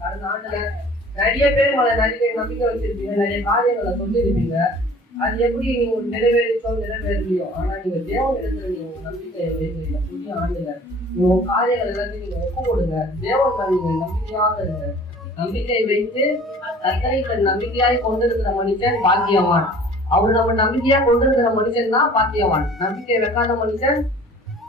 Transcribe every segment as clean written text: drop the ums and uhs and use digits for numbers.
கடந்த ஆண்டுல நிறைய பேர் மேல நிறைய நம்பிக்கை வச்சிருப்பீங்க, நிறைய காரியங்களை சொல்லியிருப்பீங்க. அது எப்படி நீங்க ஒரு நிறைவேறிச்சோ நிறைவேறலையோ, ஆனா நீங்க தேவன் இடத்துல நீங்க உங்க நம்பிக்கையை வைக்கிறீங்க. புதிய ஆண்டுல நீங்க உங்க காரியங்கள் எல்லாத்தையும் நீங்க ஒப்பு கொடுங்க. தேவன் மேல நீங்க நம்பிக்கையாக இருங்க. நம்பிக்கை வைத்து கர்த்தரை தன் நம்பிக்கையாய் கொண்டிருக்கிற மனுஷன் பாக்கியவான். அவரு நம்ம நம்பிக்கையா கொண்டிருக்கிற மனுஷன் தான் பாக்கியவான். நம்பிக்கை வைக்காத மனுஷன்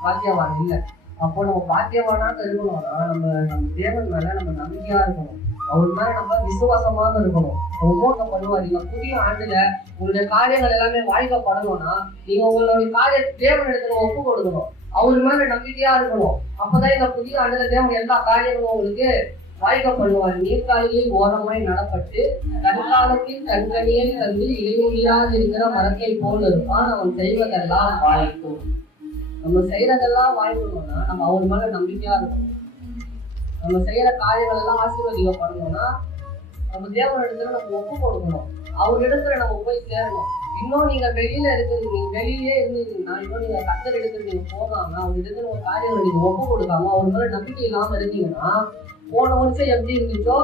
பாக்கியவான் இல்லை. அப்போ நம்ம பாக்கியவானாக இருக்கணும்னா நம்ம தேவன் மேல நம்ம நம்பிக்கையா இருக்கணும். அவர் மேல நம்ம விசுவாசமாக இருக்கணும். ஒவ்வொரு பண்ணுவாரு. புதிய ஆண்டுல உங்களுடைய காரியங்கள் எல்லாமே வாய்க்கப்படணும்னா நீங்க உங்களுடைய காரிய தேவன் இடத்துல ஒப்பு கொடுக்கணும். அவர் மேல நம்பிக்கையா இருக்கணும். அப்பதான் இந்த புதிய ஆண்டுல தேவன் எல்லா காரியங்களும் உங்களுக்கு வாய்க்கப்படுவார். நீர்காலியில் ஓரமாய் நடப்பட்டு தற்காலத்தில் தன்கனியை தந்து இடைமொழியாக இருக்கிற மரத்தை போல் இருப்பான். அவன் செய்வதெல்லாம் வாய்க்கும். நம்ம செய்யறதெல்லாம் வாய்க்கணும்னா நம்ம அவர் மேல நம்பிக்கையா இருக்கணும். நம்ம செய்யற காரியங்கள் எல்லாம் ஆசீர்வதிக்கப்படணும்னா நம்ம தேவன் இடத்துல நம்ம ஒப்பு கொடுக்கணும். அவர் இடத்துல நம்ம போய் சேரணும். இன்னும் நீங்க வெளியில இருக்கிறது, நீங்க வெளியிலே இருந்தீங்கன்னா, இன்னும் நீங்க கர்த்தர் இடத்துல நீங்க போகாம அவர் இடத்துல ஒரு காரியங்களை நீங்க ஒப்பு கொடுக்காம அவர் மேல நம்பிக்கை இல்லாம இருந்தீங்கன்னா, போன வருஷம் எப்படி இருந்துச்சோ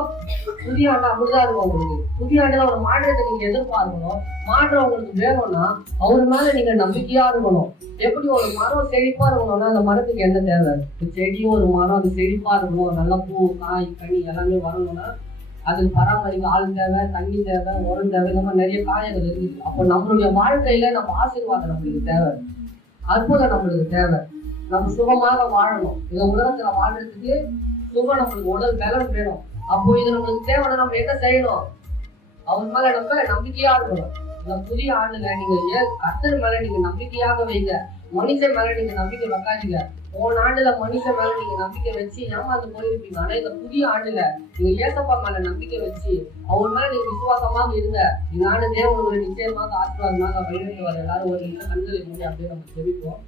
புதிய ஆண்டு அப்படிதான் இருக்கும். உங்களுக்கு புதிய ஆண்டுல ஒரு மாற்றத்தை நீங்க எதிர்பார்க்கணும். மாற்றம் உங்களுக்கு வேணும்னா அவர் மேல நீங்க நம்பிக்கையா இருக்கணும். எப்படி ஒரு மரம் செழிப்பா இருக்கணும்னா அந்த மரத்துக்கு என்ன தேவை? செடியும் ஒரு மரம் அது செழிப்பா இருக்கணும், நல்ல பூ காய் கனி எல்லாமே வரணும்னா அதுக்கு பராமரிக்க ஆள் தேவை, தண்ணி தேவை, உரம் தேவை, இந்த மாதிரி நிறைய காரியங்கள் இருக்குது. அப்போ நம்மளுடைய வாழ்க்கையில நம்ம ஆசீர்வாதம் நம்மளுக்கு தேவை, அற்புதம் நம்மளுக்கு தேவை. நம்ம சுகமாக வாழணும். இந்த உலகத்துல வாழ்றதுக்கு சுகம் நம்மளுக்கு உடல் பலன் வேணும். அப்போ இது நம்மளுக்கு தேவைன்னா நம்ம என்ன செய்யணும்? அவர் மேல நம்ம நம்பிக்கையா இருக்கணும். இந்த புதிய ஆண்டுல நீங்க கர்த்தர் மேல நீங்க நம்பிக்கையாக வைங்க. மனுஷன் மேல நீங்க நம்பிக்கை வைக்காதீங்க. போன ஆண்டுல மனுஷன் மேல நீங்க நம்பிக்கை வச்சு ஏமாந்து போயிருப்பீங்க. ஆனா இந்த புதிய ஆண்டுல நீங்க ஏசப்பா மேல நம்பிக்கை வச்சு அவர் மேல நீங்க விசுவாசமாக இருங்க. இந்த ஆண்டு தேவன் உங்களை நிச்சயமாக ஆசீர்வாதமாக வழிநடத்துவார். எல்லாரும் ஒரு நிமிஷம் கண்களை மூடி அப்படியே நம்ம ஜெபிப்போம்.